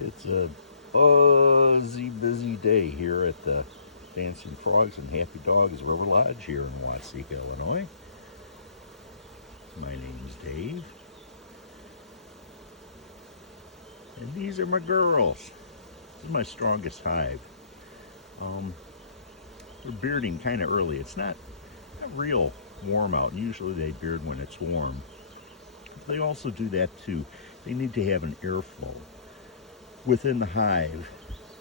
It's a buzzy, busy day here at the Dancing Frogs and Happy Dogs River Lodge here in Watseka, Illinois. My name's Dave, and these are my girls. This is my strongest hive. They're bearding kind of early. It's not real warm out, and usually they beard when it's warm. They also do that too. They need to have an airflow within the hive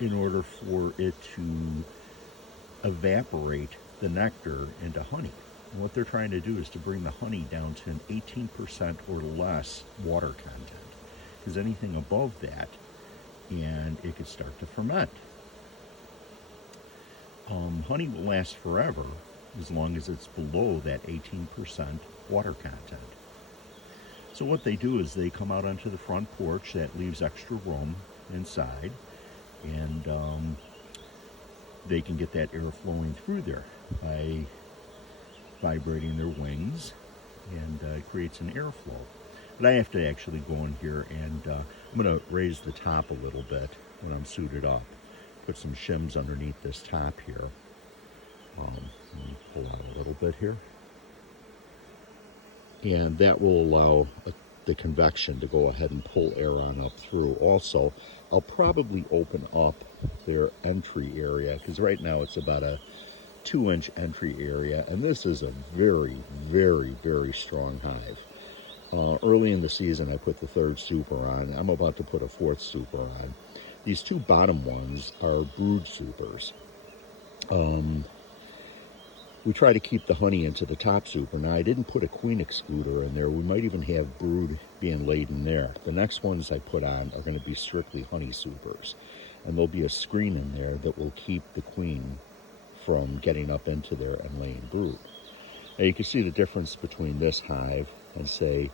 in order for it to evaporate the nectar into honey. And what they're trying to do is to bring the honey down to an 18% or less water content. Because anything above that, and it could start to ferment. Honey will last forever as long as it's below that 18% water content. So what they do is they come out onto the front porch that leaves extra room inside, and they can get that air flowing through there by vibrating their wings, and it creates an airflow. But I have to actually go in here, and I'm going to raise the top a little bit when I'm suited up. Put some shims underneath this top here. Let me pull out a little bit here. And that will allow the convection to go ahead and pull air on up through. Also, I'll probably open up their entry area, because right now it's about a 2-inch entry area, and this is a very, very, very strong hive. Early in the season, I put the 3rd super on. I'm about to put a 4th super on. These 2 bottom ones are brood supers. We try to keep the honey into the top super. Now, I didn't put a queen excluder in there. We might even have brood being laid in there. The next ones I put on are going to be strictly honey supers. And there'll be a screen in there that will keep the queen from getting up into there and laying brood. Now, you can see the difference between this hive and, say,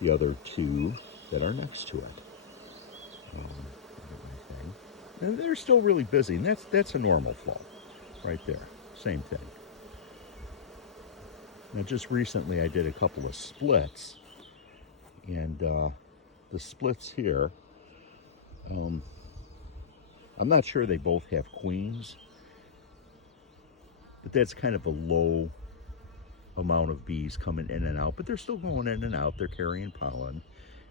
the other 2 that are next to it. And they're still really busy, and that's a normal flow right there. Same thing. Now, just recently I did a couple of splits, and the splits here, I'm not sure they both have queens, but that's kind of a low amount of bees coming in and out, but they're still going in and out. They're carrying pollen.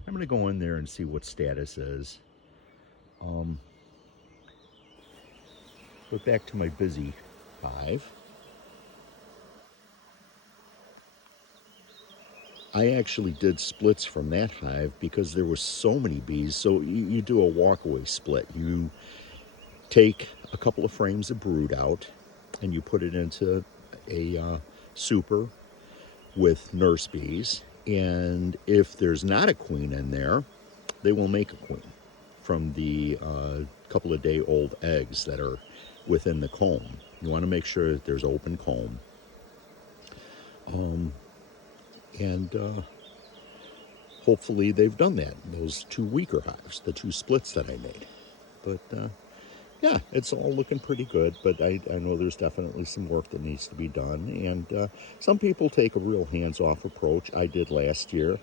I'm going to go in there and see what status is. But back to my busy hive. I actually did splits from that hive because there was so many bees. So you do a walkaway split. You take a couple of frames of brood out and you put it into a super with nurse bees. And if there's not a queen in there, they will make a queen from the couple of day old eggs that are within the comb. You want to make sure that there's open comb. And hopefully they've done that, those 2 weaker hives, the 2 splits that I made. But yeah, it's all looking pretty good, but I know there's definitely some work that needs to be done. And some people take a real hands-off approach. I did last year,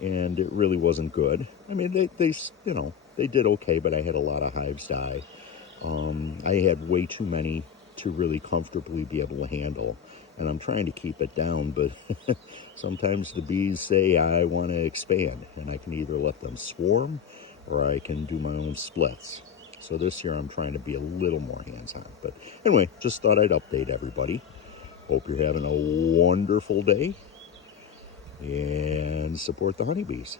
and it really wasn't good. I mean, they did okay, but I had a lot of hives die. I had way too many to really comfortably be able to handle, and I'm trying to keep it down, but sometimes the bees say I want to expand, and I can either let them swarm or I can do my own splits. So this year I'm trying to be a little more hands-on. But anyway, just thought I'd update everybody. Hope you're having a wonderful day, and support the honeybees.